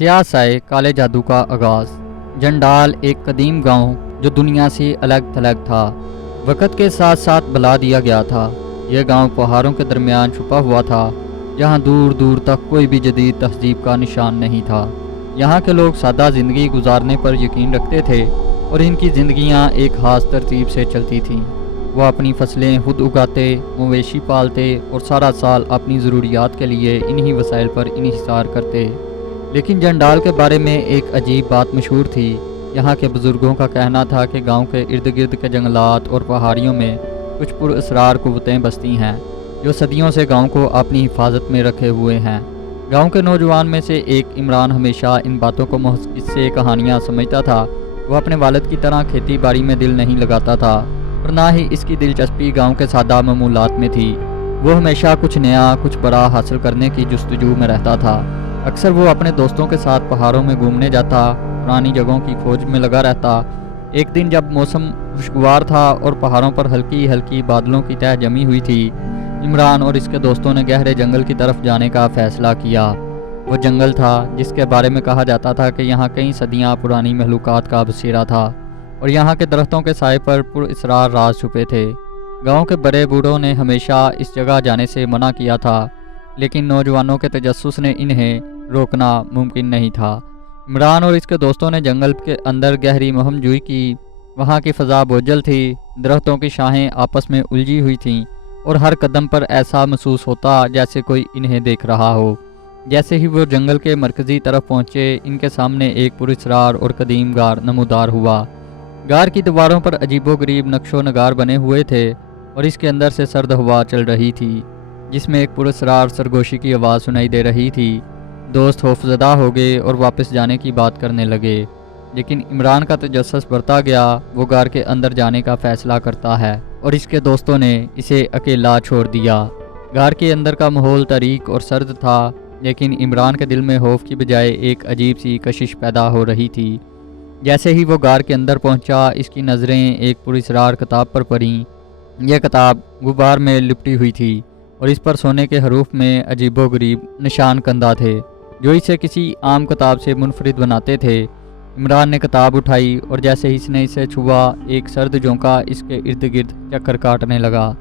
سیاہ سائے کالے جادو کا آغاز۔ جنڈال ایک قدیم گاؤں جو دنیا سے الگ تھلگ تھا، وقت کے ساتھ ساتھ بلا دیا گیا تھا۔ یہ گاؤں پہاڑوں کے درمیان چھپا ہوا تھا، جہاں دور دور تک کوئی بھی جدید تہذیب کا نشان نہیں تھا۔ یہاں کے لوگ سادہ زندگی گزارنے پر یقین رکھتے تھے اور ان کی زندگیاں ایک خاص ترتیب سے چلتی تھیں۔ وہ اپنی فصلیں خود اگاتے، مویشی پالتے اور سارا سال اپنی ضروریات کے لیے انہی وسائل پر انحصار کرتے۔ لیکن جنڈال کے بارے میں ایک عجیب بات مشہور تھی۔ یہاں کے بزرگوں کا کہنا تھا کہ گاؤں کے ارد گرد کے جنگلات اور پہاڑیوں میں کچھ پر اسرار قوتیں بستی ہیں، جو صدیوں سے گاؤں کو اپنی حفاظت میں رکھے ہوئے ہیں۔ گاؤں کے نوجوان میں سے ایک عمران ہمیشہ ان باتوں کو محض قصے کہانیاں سمجھتا تھا۔ وہ اپنے والد کی طرح کھیتی باڑی میں دل نہیں لگاتا تھا اور نہ ہی اس کی دلچسپی گاؤں کے سادہ معمولات میں تھی۔ وہ ہمیشہ کچھ نیا، کچھ بڑا حاصل کرنے کی جستجو میں رہتا تھا۔ اکثر وہ اپنے دوستوں کے ساتھ پہاڑوں میں گھومنے جاتا، پرانی جگہوں کی کھوج میں لگا رہتا۔ ایک دن جب موسم خوشگوار تھا اور پہاڑوں پر ہلکی ہلکی بادلوں کی تہ جمی ہوئی تھی، عمران اور اس کے دوستوں نے گہرے جنگل کی طرف جانے کا فیصلہ کیا۔ وہ جنگل تھا جس کے بارے میں کہا جاتا تھا کہ یہاں کئی صدیاں پرانی مخلوقات کا بسیرا تھا اور یہاں کے درختوں کے سائے پر پر اسرار راز چھپے تھے۔ گاؤں کے بڑے بوڑھوں نے ہمیشہ اس جگہ جانے سے منع کیا تھا، لیکن نوجوانوں کے تجسس نے انہیں روکنا ممکن نہیں تھا۔ عمران اور اس کے دوستوں نے جنگل کے اندر گہری مہم جوئی کی۔ وہاں کی فضا بوجھل تھی، درختوں کی شاخیں آپس میں الجھی ہوئی تھیں اور ہر قدم پر ایسا محسوس ہوتا جیسے کوئی انہیں دیکھ رہا ہو۔ جیسے ہی وہ جنگل کے مرکزی طرف پہنچے، ان کے سامنے ایک پراسرار اور قدیم غار نمودار ہوا۔ غار کی دیواروں پر عجیب و غریب نقش و نگار بنے ہوئے تھے اور اس کے اندر سے سرد ہوا چل رہی تھی، جس میں ایک پراسرار سرگوشی کی آواز سنائی دے رہی تھی۔ دوست خوفزدہ ہو گئے اور واپس جانے کی بات کرنے لگے، لیکن عمران کا تجسس بڑھتا گیا۔ وہ غار کے اندر جانے کا فیصلہ کرتا ہے اور اس کے دوستوں نے اسے اکیلا چھوڑ دیا۔ غار کے اندر کا ماحول تاریک اور سرد تھا، لیکن عمران کے دل میں خوف کی بجائے ایک عجیب سی کشش پیدا ہو رہی تھی۔ جیسے ہی وہ غار کے اندر پہنچا، اس کی نظریں ایک پراسرار کتاب پر پڑیں۔ یہ کتاب غبار میں لپٹی ہوئی تھی اور اس پر سونے کے حروف میں عجیب و غریب نشان کندہ تھے، جو اسے کسی عام کتاب سے منفرد بناتے تھے۔ عمران نے کتاب اٹھائی اور جیسے ہی اس نے اسے چھوا، ایک سرد جھونکا اس کے ارد گرد چکر کاٹنے لگا،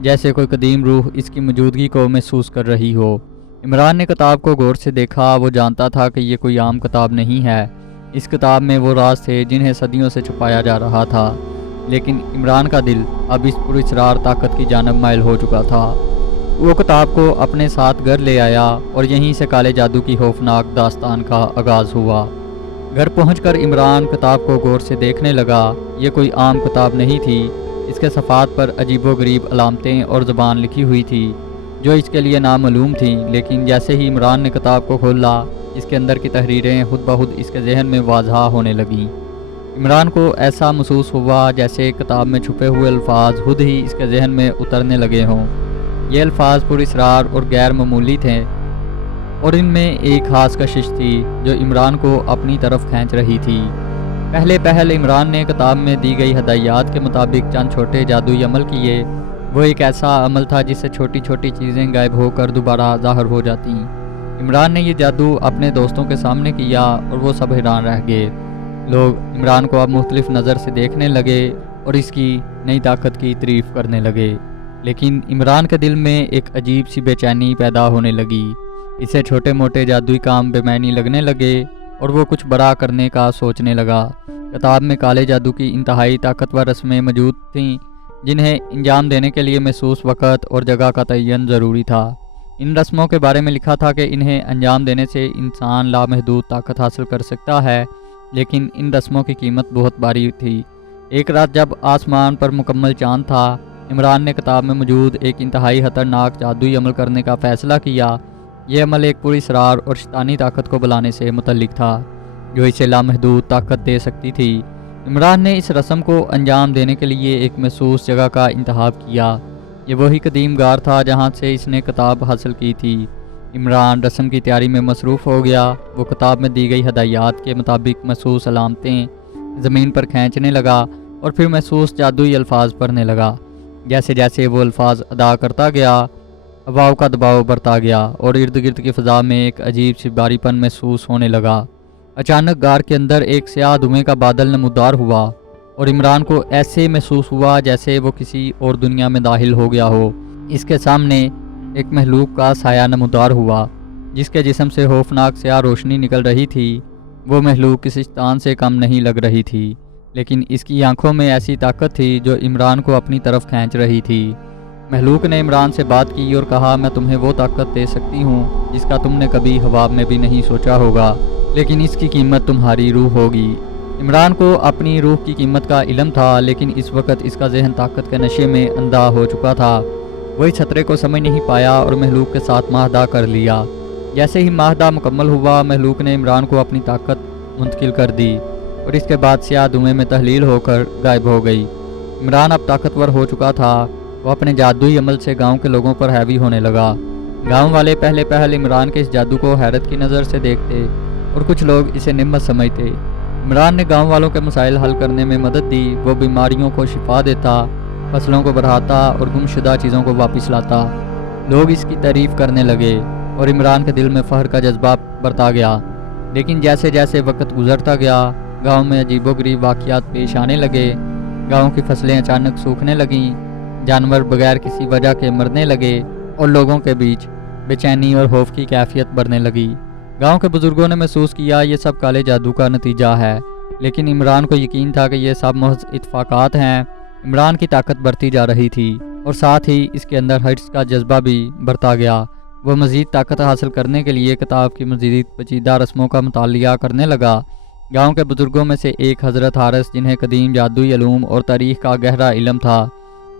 جیسے کوئی قدیم روح اس کی موجودگی کو محسوس کر رہی ہو۔ عمران نے کتاب کو غور سے دیکھا۔ وہ جانتا تھا کہ یہ کوئی عام کتاب نہیں ہے۔ اس کتاب میں وہ راز تھے جنہیں صدیوں سے چھپایا جا رہا تھا، لیکن عمران کا دل اب اس پراسرار طاقت کی جانب مائل ہو چکا تھا۔ وہ کتاب کو اپنے ساتھ گھر لے آیا اور یہیں سے کالے جادو کی خوفناک داستان کا آغاز ہوا۔ گھر پہنچ کر عمران کتاب کو غور سے دیکھنے لگا۔ یہ کوئی عام کتاب نہیں تھی۔ اس کے صفحات پر عجیب و غریب علامتیں اور زبان لکھی ہوئی تھی جو اس کے لیے نامعلوم تھیں، لیکن جیسے ہی عمران نے کتاب کو کھولا، اس کے اندر کی تحریریں خود بخود اس کے ذہن میں واضح ہونے لگیں۔ عمران کو ایسا محسوس ہوا جیسے کتاب میں چھپے ہوئے الفاظ خود ہی اس کے ذہن میں اترنے لگے ہوں۔ یہ الفاظ پراسرار اور غیر معمولی تھے اور ان میں ایک خاص کشش تھی جو عمران کو اپنی طرف کھینچ رہی تھی۔ پہل عمران نے کتاب میں دی گئی ہدایات کے مطابق چند چھوٹے جادوئی عمل کیے۔ وہ ایک ایسا عمل تھا جس سے چھوٹی چھوٹی چیزیں غائب ہو کر دوبارہ ظاہر ہو جاتی۔ عمران نے یہ جادو اپنے دوستوں کے سامنے کیا اور وہ سب حیران رہ گئے۔ لوگ عمران کو اب مختلف نظر سے دیکھنے لگے اور اس کی نئی طاقت کی تعریف کرنے لگے، لیکن عمران کے دل میں ایک عجیب سی بے چینی پیدا ہونے لگی۔ اسے چھوٹے موٹے جادوئی کام بے معنی لگنے لگے اور وہ کچھ بڑا کرنے کا سوچنے لگا۔ کتاب میں کالے جادو کی انتہائی طاقتور رسمیں موجود تھیں جنہیں انجام دینے کے لیے محسوس وقت اور جگہ کا تعین ضروری تھا۔ ان رسموں کے بارے میں لکھا تھا کہ انہیں انجام دینے سے انسان لامحدود طاقت حاصل کر سکتا ہے، لیکن ان رسموں کی قیمت بہت بھاری تھی۔ ایک رات جب آسمان پر مکمل چاند تھا، عمران نے کتاب میں موجود ایک انتہائی خطرناک جادوئی عمل کرنے کا فیصلہ کیا۔ یہ عمل ایک پراسرار اور شیطانی طاقت کو بلانے سے متعلق تھا جو اسے لامحدود طاقت دے سکتی تھی۔ عمران نے اس رسم کو انجام دینے کے لیے ایک محسوس جگہ کا انتخاب کیا۔ یہ وہی قدیم غار تھا جہاں سے اس نے کتاب حاصل کی تھی۔ عمران رسم کی تیاری میں مصروف ہو گیا۔ وہ کتاب میں دی گئی ہدایات کے مطابق محسوس علامتیں زمین پر کھینچنے لگا اور پھر محسوس جادوئی الفاظ پڑھنے لگا۔ جیسے جیسے وہ الفاظ ادا کرتا گیا، ہواؤں کا دباؤ بڑھتا گیا اور ارد گرد کی فضا میں ایک عجیب سی بھاری پن محسوس ہونے لگا۔ اچانک غار کے اندر ایک سیاہ دھوئیں کا بادل نمودار ہوا اور عمران کو ایسے محسوس ہوا جیسے وہ کسی اور دنیا میں داخل ہو گیا ہو۔ اس کے سامنے ایک مخلوق کا سایہ نمودار ہوا جس کے جسم سے خوفناک سیاہ روشنی نکل رہی تھی۔ وہ مخلوق کسی شیطان سے کم نہیں لگ رہی تھی، لیکن اس کی آنکھوں میں ایسی طاقت تھی جو عمران کو اپنی طرف کھینچ رہی تھی۔ مخلوق نے عمران سے بات کی اور کہا، میں تمہیں وہ طاقت دے سکتی ہوں جس کا تم نے کبھی خواب میں بھی نہیں سوچا ہوگا، لیکن اس کی قیمت تمہاری روح ہوگی۔ عمران کو اپنی روح کی قیمت کا علم تھا، لیکن اس وقت اس کا ذہن طاقت کے نشے میں اندھا ہو چکا تھا۔ وہ اس خطرے کو سمجھ نہیں پایا اور مخلوق کے ساتھ معاہدہ کر لیا۔ جیسے ہی معاہدہ مکمل ہوا، مخلوق نے عمران کو اپنی طاقت منتقل کر دی اور اس کے بعد سیاہ دھوئیں میں تحلیل ہو کر غائب ہو گئی۔ عمران اب طاقتور ہو چکا تھا۔ وہ اپنے جادوئی عمل سے گاؤں کے لوگوں پر حاوی ہونے لگا۔ گاؤں والے پہلے عمران کے اس جادو کو حیرت کی نظر سے دیکھتے اور کچھ لوگ اسے نعمت سمجھتے۔ عمران نے گاؤں والوں کے مسائل حل کرنے میں مدد دی۔ وہ بیماریوں کو شفا دیتا، فصلوں کو بڑھاتا اور گمشدہ چیزوں کو واپس لاتا۔ لوگ اس کی تعریف کرنے لگے اور عمران کے دل میں فخر کا جذبہ بڑھتا گیا۔ لیکن جیسے جیسے وقت گزرتا گیا، گاؤں میں عجیب و غریب واقعات پیش آنے لگے۔ گاؤں کی فصلیں اچانک سوکھنے لگیں، جانور بغیر کسی وجہ کے مرنے لگے اور لوگوں کے بیچ بے چینی اور خوف کی کیفیت بڑھنے لگی۔ گاؤں کے بزرگوں نے محسوس کیا یہ سب کالے جادو کا نتیجہ ہے، لیکن عمران کو یقین تھا کہ یہ سب محض اتفاقات ہیں۔ عمران کی طاقت بڑھتی جا رہی تھی اور ساتھ ہی اس کے اندر حرص کا جذبہ بھی بڑھتا گیا۔ وہ مزید طاقت حاصل کرنے کے لیے کتاب کی مزید پیچیدہ رسموں کا مطالعہ کرنے لگا۔ گاؤں کے بزرگوں میں سے ایک حضرت حارث، جنہیں قدیم جادوئی علوم اور تاریخ کا گہرا علم تھا،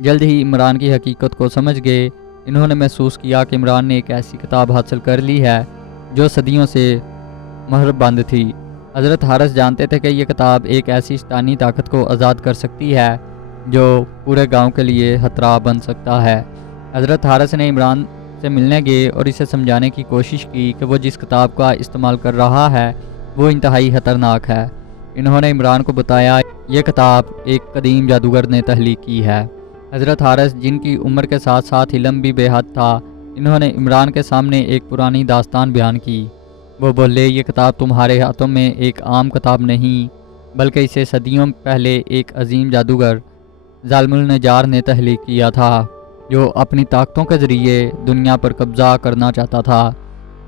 جلد ہی عمران کی حقیقت کو سمجھ گئے۔ انہوں نے محسوس کیا کہ عمران نے ایک ایسی کتاب حاصل کر لی ہے جو صدیوں سے مہر بند تھی۔ حضرت حارث جانتے تھے کہ یہ کتاب ایک ایسی شیطانی طاقت کو آزاد کر سکتی ہے جو پورے گاؤں کے لیے خطرہ بن سکتا ہے۔ حضرت حارث نے عمران سے ملنے گئے اور اسے سمجھانے کی کوشش کی کہ وہ جس کتاب کا استعمال کر رہا ہے وہ انتہائی خطرناک ہے۔ انہوں نے عمران کو بتایا یہ کتاب ایک قدیم جادوگر نے تخلیق کی ہے۔ حضرت حارث، جن کی عمر کے ساتھ ساتھ علم بھی بے حد تھا، انہوں نے عمران کے سامنے ایک پرانی داستان بیان کی۔ وہ بولے، یہ کتاب تمہارے ہاتھوں میں ایک عام کتاب نہیں، بلکہ اسے صدیوں پہلے ایک عظیم جادوگر ظالم النجار نے تخلیق کیا تھا، جو اپنی طاقتوں کے ذریعے دنیا پر قبضہ کرنا چاہتا تھا۔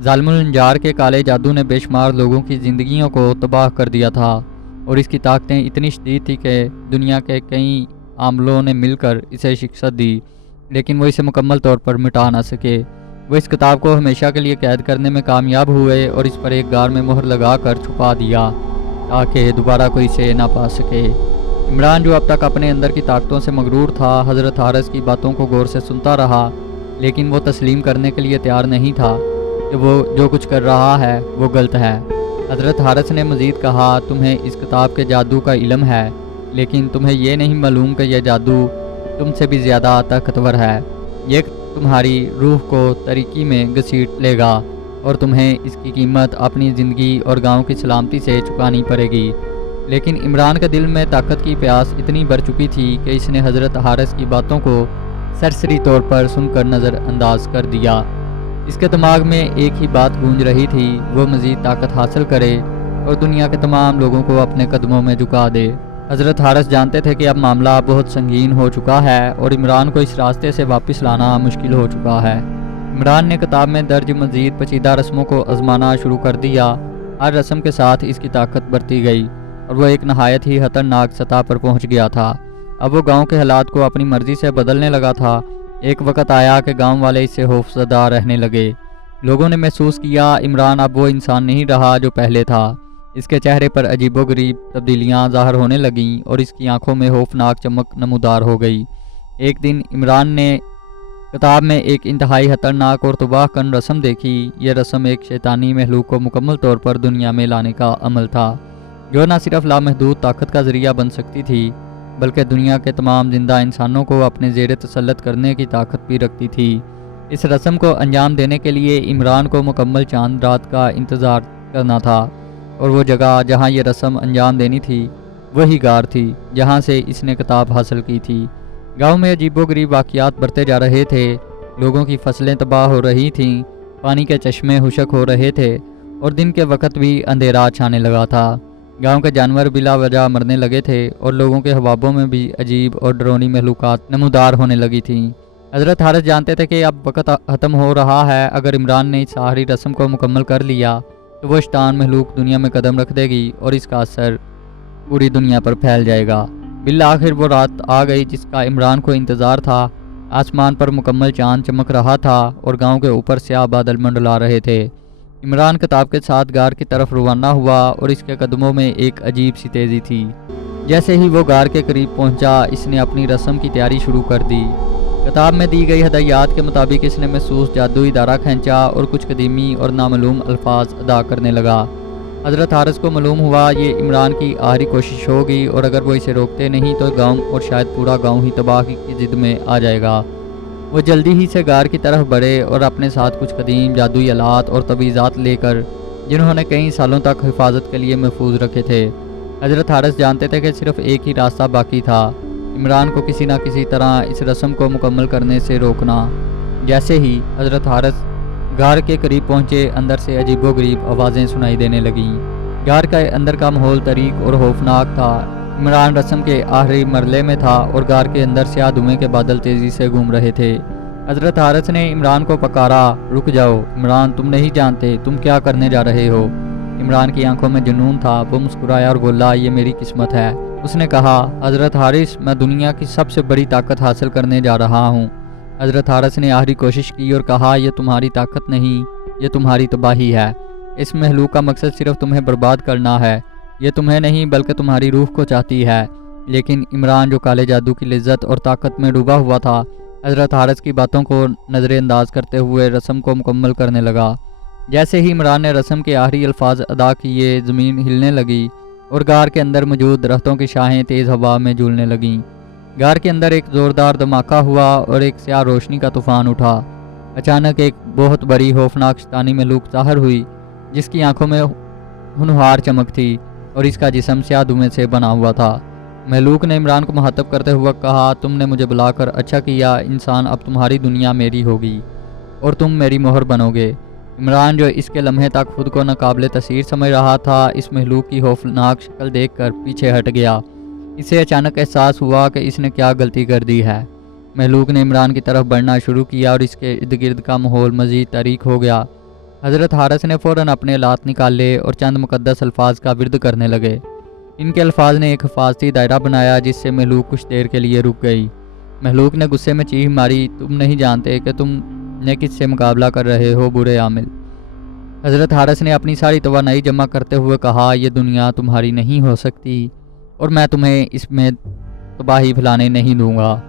ظالم النجار کے کالے جادو نے بے شمار لوگوں کی زندگیوں کو تباہ کر دیا تھا اور اس کی طاقتیں اتنی شدید تھی کہ دنیا کے کئی عاملوں نے مل کر اسے شکست دی، لیکن وہ اسے مکمل طور پر مٹا نہ سکے۔ وہ اس کتاب کو ہمیشہ کے لیے قید کرنے میں کامیاب ہوئے اور اس پر ایک غار میں مہر لگا کر چھپا دیا تاکہ دوبارہ کوئی اسے نہ پا سکے۔ عمران، جو اب تک اپنے اندر کی طاقتوں سے مغرور تھا، حضرت حارث کی باتوں کو غور سے سنتا رہا، لیکن وہ تسلیم کرنے کے لیے تیار نہیں تھا کہ وہ جو کچھ کر رہا ہے وہ غلط ہے۔ حضرت حارث نے مزید کہا، تمہیں اس کتاب کے جادو کا علم ہے، لیکن تمہیں یہ نہیں معلوم کہ یہ جادو تم سے بھی زیادہ طاقتور ہے۔ یہ تمہاری روح کو تاریکی میں گھسیٹ لے گا اور تمہیں اس کی قیمت اپنی زندگی اور گاؤں کی سلامتی سے چکانی پڑے گی۔ لیکن عمران کے دل میں طاقت کی پیاس اتنی بڑھ چکی تھی کہ اس نے حضرت حارث کی باتوں کو سرسری طور پر سن کر نظر انداز کر دیا۔ اس کے دماغ میں ایک ہی بات گونج رہی تھی، وہ مزید طاقت حاصل کرے اور دنیا کے تمام لوگوں کو اپنے قدموں میں جھکا دے۔ حضرت حارث جانتے تھے کہ اب معاملہ بہت سنگین ہو چکا ہے اور عمران کو اس راستے سے واپس لانا مشکل ہو چکا ہے۔ عمران نے کتاب میں درج مزید پیچیدہ رسموں کو آزمانا شروع کر دیا۔ ہر رسم کے ساتھ اس کی طاقت بڑھتی گئی اور وہ ایک نہایت ہی خطرناک سطح پر پہنچ گیا تھا۔ اب وہ گاؤں کے حالات کو اپنی مرضی سے بدلنے لگا تھا۔ ایک وقت آیا کہ گاؤں والے اس سے خوفزدہ رہنے لگے۔ لوگوں نے محسوس کیا عمران اب وہ انسان نہیں رہا جو پہلے تھا۔ اس کے چہرے پر عجیب و غریب تبدیلیاں ظاہر ہونے لگیں اور اس کی آنکھوں میں خوفناک چمک نمودار ہو گئی۔ ایک دن عمران نے کتاب میں ایک انتہائی خطرناک اور تباہ کن رسم دیکھی۔ یہ رسم ایک شیطانی مخلوق کو مکمل طور پر دنیا میں لانے کا عمل تھا، جو نہ صرف لامحدود طاقت کا ذریعہ بن سکتی تھی، بلکہ دنیا کے تمام زندہ انسانوں کو اپنے زیر تسلط کرنے کی طاقت بھی رکھتی تھی۔ اس رسم کو انجام دینے کے لیے عمران کو مکمل چاند رات کا انتظار کرنا تھا، اور وہ جگہ جہاں یہ رسم انجام دینی تھی وہی غار تھی جہاں سے اس نے کتاب حاصل کی تھی۔ گاؤں میں عجیب و غریب واقعات بڑھتے جا رہے تھے۔ لوگوں کی فصلیں تباہ ہو رہی تھیں، پانی کے چشمے خشک ہو رہے تھے اور دن کے وقت بھی اندھیرا چھانے لگا تھا۔ گاؤں کے جانور بلا وجہ مرنے لگے تھے اور لوگوں کے خوابوں میں بھی عجیب اور ڈرونی مخلوقات نمودار ہونے لگی تھیں۔ حضرت حارث جانتے تھے کہ اب وقت ختم ہو رہا ہے۔ اگر عمران نے اس آخری رسم کو مکمل کر لیا تو وہ شیطان مخلوق دنیا میں قدم رکھ دے گی اور اس کا اثر پوری دنیا پر پھیل جائے گا۔ بالآخر وہ رات آ گئی جس کا عمران کو انتظار تھا۔ آسمان پر مکمل چاند چمک رہا تھا اور گاؤں کے اوپر سیاہ بادل منڈلا رہے تھے۔ عمران کتاب کے ساتھ غار کی طرف روانہ ہوا اور اس کے قدموں میں ایک عجیب سی تیزی تھی۔ جیسے ہی وہ غار کے قریب پہنچا، اس نے اپنی رسم کی تیاری شروع کر دی۔ کتاب میں دی گئی ہدایات کے مطابق اس نے محسوس جادوئی دائرہ کھینچا اور کچھ قدیمی اور نامعلوم الفاظ ادا کرنے لگا۔ حضرت حارث کو معلوم ہوا یہ عمران کی آخری کوشش ہوگی اور اگر وہ اسے روکتے نہیں تو گاؤں اور شاید پورا گاؤں ہی تباہی کی ضد میں آ جائے گا۔ وہ جلدی ہی سے غار کی طرف بڑھے اور اپنے ساتھ کچھ قدیم جادوئی آلات اور تعویذات لے کر، جنہوں نے کئی سالوں تک حفاظت کے لیے محفوظ رکھے تھے۔ حضرت حارث جانتے تھے کہ صرف ایک ہی راستہ باقی تھا، عمران کو کسی نہ کسی طرح اس رسم کو مکمل کرنے سے روکنا۔ جیسے ہی حضرت حارث غار کے قریب پہنچے، اندر سے عجیب و غریب آوازیں سنائی دینے لگیں۔ غار کے اندر کا ماحول تاریک اور خوفناک تھا۔ عمران رسم کے آخری مرحلے میں تھا اور غار کے اندر سیاہ دھوئیں کے بادل تیزی سے گھوم رہے تھے۔ حضرت حارث نے عمران کو پکارا، رک جاؤ عمران، تم نہیں جانتے تم کیا کرنے جا رہے ہو۔ عمران کی آنکھوں میں جنون تھا۔ وہ مسکرایا اور بولا، یہ میری قسمت ہے۔ اس نے کہا، حضرت حارث، میں دنیا کی سب سے بڑی طاقت حاصل کرنے جا رہا ہوں۔ حضرت حارث نے آخری کوشش کی اور کہا، یہ تمہاری طاقت نہیں، یہ تمہاری تباہی ہے۔ اس مخلوق کا مقصد صرف تمہیں برباد کرنا ہے۔ یہ تمہیں نہیں بلکہ تمہاری روح کو چاہتی ہے۔ لیکن عمران جو کالے جادو کی لذت اور طاقت میں ڈوبا ہوا تھا، حضرت حارث کی باتوں کو نظر انداز کرتے ہوئے رسم کو مکمل کرنے لگا۔ جیسے ہی عمران نے رسم کے آخری الفاظ ادا کیے، زمین ہلنے لگی اور غار کے اندر موجود درختوں کی شاخیں تیز ہوا میں جھولنے لگیں۔ غار کے اندر ایک زوردار دھماکہ ہوا اور ایک سیاہ روشنی کا طوفان اٹھا۔ اچانک ایک بہت بڑی خوفناک شیطانی مخلوق ظاہر ہوئی، جس کی آنکھوں میں ہونہار چمک تھی اور اس کا جسم سیاہ دھوئیں سے بنا ہوا تھا۔ مخلوق نے عمران کو مخاطب کرتے ہوئے کہا، تم نے مجھے بلا کر اچھا کیا انسان، اب تمہاری دنیا میری ہوگی اور تم میری مہر بنو گے۔ عمران جو اس کے لمحے تک خود کو ناقابل تسخیر سمجھ رہا تھا، اس مخلوق کی خوفناک شکل دیکھ کر پیچھے ہٹ گیا۔ اسے اچانک احساس ہوا کہ اس نے کیا غلطی کر دی ہے۔ مخلوق نے عمران کی طرف بڑھنا شروع کیا اور اس کے ارد گرد کا ماحول مزید تاریک ہو گیا۔ حضرت حارث نے فوراً اپنے آلات نکالے اور چند مقدس الفاظ کا ورد کرنے لگے۔ ان کے الفاظ نے ایک حفاظتی دائرہ بنایا جس سے مخلوق کچھ دیر کے لیے رک گئی۔ مخلوق نے غصے میں چیخ ماری، تم نہیں جانتے کہ تم نے کس سے مقابلہ کر رہے ہو، برے عامل۔ حضرت حارث نے اپنی ساری توانائی جمع کرتے ہوئے کہا، یہ دنیا تمہاری نہیں ہو سکتی اور میں تمہیں اس میں تباہی پھیلانے نہیں دوں گا۔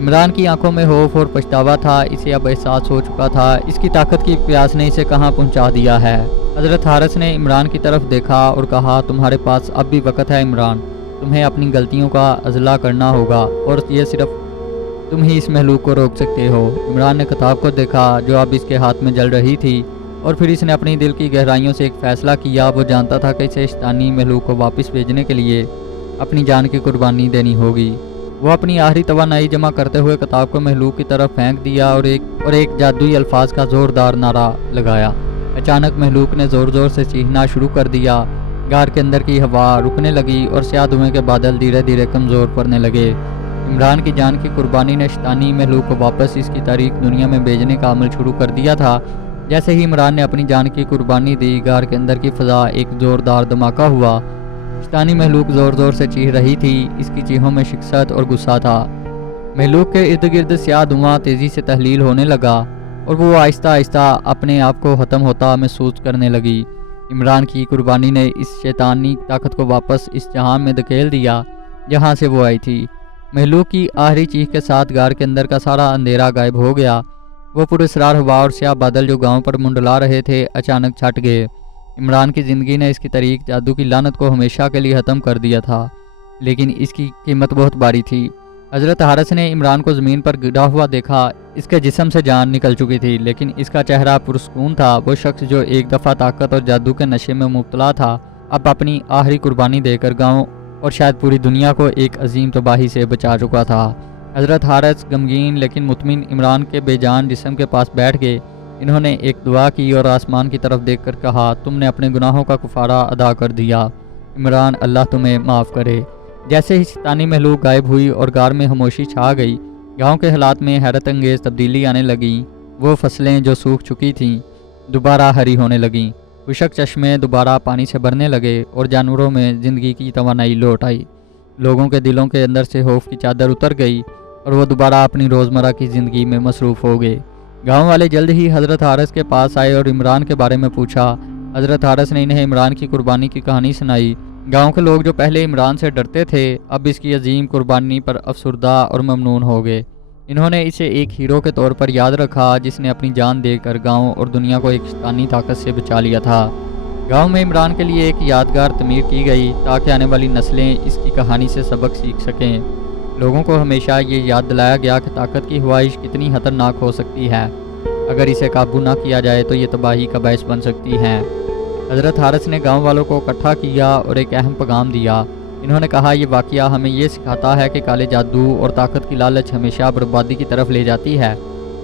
عمران کی آنکھوں میں خوف اور پچھتاوا تھا۔ اسے اب احساس ہو چکا تھا اس کی طاقت کی پیاس نے اسے کہاں پہنچا دیا ہے۔ حضرت حارث نے عمران کی طرف دیکھا اور کہا، تمہارے پاس اب بھی وقت ہے عمران، تمہیں اپنی غلطیوں کا ازالہ کرنا ہوگا اور یہ صرف تم ہی اس مخلوق کو روک سکتے ہو۔ عمران نے کتاب کو دیکھا جو اب اس کے ہاتھ میں جل رہی تھی اور پھر اس نے اپنی دل کی گہرائیوں سے ایک فیصلہ کیا۔ وہ جانتا تھا کہ اسے شیطانی مخلوق کو واپس بھیجنے کے لیے اپنی جان کی قربانی دینی ہوگی۔ وہ اپنی آخری توانائی جمع کرتے ہوئے کتاب کو مخلوق کی طرف پھینک دیا اور ایک جادوئی الفاظ کا زوردار نعرہ لگایا۔ اچانک مخلوق نے زور زور سے چیخنا شروع کر دیا۔ غار کے اندر کی ہوا رکنے لگی اور سیاہ دھوئیں کے بادل دھیرے دھیرے کمزور پڑنے لگے۔ عمران کی جان کی قربانی نے شیطانی مخلوق کو واپس اس کی تاریک دنیا میں بھیجنے کا عمل شروع کر دیا تھا۔ جیسے ہی عمران نے اپنی جان کی قربانی دی، غار کے اندر کی فضا ایک زوردار دھماکہ ہوا۔ شیطانی مخلوق زور زور سے چیخ رہی تھی، اس کی چیخوں میں شکست اور غصہ تھا۔ مخلوق کے ارد گرد سیاہ دھواں تیزی سے تحلیل ہونے لگا اور وہ آہستہ آہستہ اپنے آپ کو ختم ہوتا محسوس کرنے لگی۔ عمران کی قربانی نے اس شیطانی طاقت کو واپس اس جہان میں دھکیل دیا جہاں سے وہ آئی تھی۔ مخلوق کی آخری چیخ کے ساتھ غار کے اندر کا سارا اندھیرا غائب ہو گیا۔ وہ پراسرار ہوا اور سیاہ بادل جو گاؤں پر منڈلا رہے تھے اچانک چھٹ گئے۔ عمران کی زندگی نے اس کی طریق جادو کی لعنت کو ہمیشہ کے لیے ختم کر دیا تھا، لیکن اس کی قیمت بہت باری تھی۔ حضرت حارث نے عمران کو زمین پر گرا ہوا دیکھا۔ اس کے جسم سے جان نکل چکی تھی، لیکن اس کا چہرہ پرسکون تھا۔ وہ شخص جو ایک دفعہ طاقت اور جادو کے نشے میں مبتلا تھا، اب اپنی آخری قربانی دے کر گاؤں اور شاید پوری دنیا کو ایک عظیم تباہی سے بچا چکا تھا۔ حضرت حارث غمگین لیکن مطمئن عمران کے بے جان جسم کے پاس بیٹھ گئے۔ انہوں نے ایک دعا کی اور آسمان کی طرف دیکھ کر کہا، تم نے اپنے گناہوں کا کفارہ ادا کر دیا، عمران اللہ تمہیں معاف کرے۔ جیسے ہی شیطانی مخلوق غائب ہوئی اور غار میں خاموشی چھا گئی، گاؤں کے حالات میں حیرت انگیز تبدیلی آنے لگیں۔ وہ فصلیں جو سوکھ چکی تھیں دوبارہ ہری ہونے لگیں، خشک چشمے دوبارہ پانی سے بھرنے لگے اور جانوروں میں زندگی کی توانائی لوٹ آئی۔ لوگوں کے دلوں کے اندر سے خوف کی چادر اتر گئی اور وہ دوبارہ اپنی روزمرہ کی زندگی میں مصروف ہو گئے۔ گاؤں والے جلد ہی حضرت حارث کے پاس آئے اور عمران کے بارے میں پوچھا۔ حضرت حارث نے انہیں عمران کی قربانی کی کہانی سنائی۔ گاؤں کے لوگ جو پہلے عمران سے ڈرتے تھے اب اس کی عظیم قربانی پر افسردہ اور ممنون ہو گئے۔ انہوں نے اسے ایک ہیرو کے طور پر یاد رکھا جس نے اپنی جان دے کر گاؤں اور دنیا کو ایک شیطانی طاقت سے بچا لیا تھا۔ گاؤں میں عمران کے لیے ایک یادگار تعمیر کی گئی تاکہ آنے والی نسلیں اس کی کہانی سے سبق سیکھ سکیں۔ لوگوں کو ہمیشہ یہ یاد دلایا گیا کہ طاقت کی خواہش کتنی خطرناک ہو سکتی ہے، اگر اسے قابو نہ کیا جائے تو یہ تباہی کا باعث بن سکتی ہے۔ حضرت حارث نے گاؤں والوں کو اکٹھا کیا اور ایک اہم پیغام دیا۔ انہوں نے کہا، یہ واقعہ ہمیں یہ سکھاتا ہے کہ کالے جادو اور طاقت کی لالچ ہمیشہ بربادی کی طرف لے جاتی ہے۔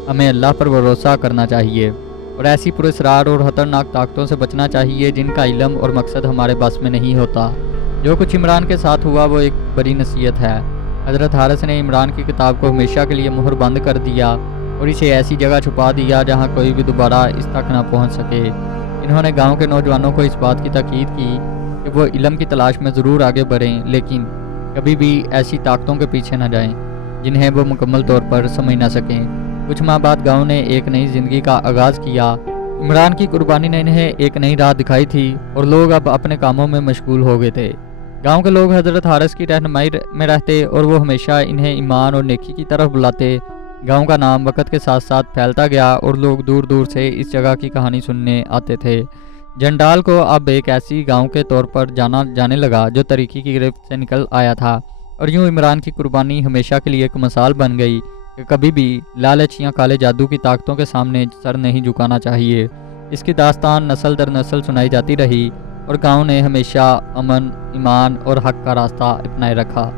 ہمیں اللہ پر بھروسہ کرنا چاہیے اور ایسی پراسرار اور خطرناک طاقتوں سے بچنا چاہیے جن کا علم اور مقصد ہمارے بس میں نہیں ہوتا۔ جو کچھ عمران کے ساتھ ہوا وہ ایک بڑی نصیحت ہے۔ حضرت حارث نے عمران کی کتاب کو ہمیشہ کے لیے مہر بند کر دیا اور اسے ایسی جگہ چھپا دیا جہاں کوئی بھی دوبارہ اس تک نہ پہنچ سکے۔ انہوں نے گاؤں کے نوجوانوں کو اس بات کی تاکید کی کہ وہ علم کی تلاش میں ضرور آگے بڑھیں لیکن کبھی بھی ایسی طاقتوں کے پیچھے نہ جائیں جنہیں وہ مکمل طور پر سمجھ نہ سکیں۔ کچھ ماہ بعد گاؤں نے ایک نئی زندگی کا آغاز کیا۔ عمران کی قربانی نے انہیں ایک نئی راہ دکھائی تھی اور لوگ اب اپنے کاموں میں مشغول ہو گئے تھے۔ گاؤں کے لوگ حضرت حارث کی رہنمائی میں رہتے اور وہ ہمیشہ انہیں ایمان اور نیکی کی طرف بلاتے۔ گاؤں کا نام وقت کے ساتھ ساتھ پھیلتا گیا اور لوگ دور دور سے اس جگہ کی کہانی سننے آتے تھے۔ جنڈال کو اب ایک ایسی گاؤں کے طور پر جانا جانے لگا جو تاریکی کی گرفت سے نکل آیا تھا، اور یوں عمران کی قربانی ہمیشہ کے لیے ایک مثال بن گئی کہ کبھی بھی لالچ یا کالے جادو کی طاقتوں کے سامنے سر نہیں جھکانا چاہیے۔ اس کی داستان نسل در نسل سنائی جاتی رہی اور گاؤں نے ہمیشہ امن، ایمان اور حق کا راستہ اپنائے رکھا۔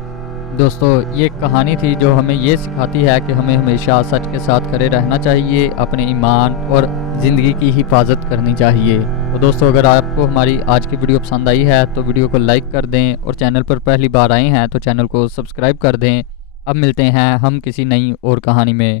دوستو، یہ ایک کہانی تھی جو ہمیں یہ سکھاتی ہے کہ ہمیں ہمیشہ سچ کے ساتھ کھڑے رہنا چاہیے، اپنے ایمان اور زندگی کی حفاظت کرنی چاہیے۔ تو دوستو، اگر آپ کو ہماری آج کی ویڈیو پسند آئی ہے تو ویڈیو کو لائک کر دیں اور چینل پر پہلی بار آئے ہیں تو چینل کو سبسکرائب کر دیں۔ اب ملتے ہیں ہم کسی نئی اور کہانی میں۔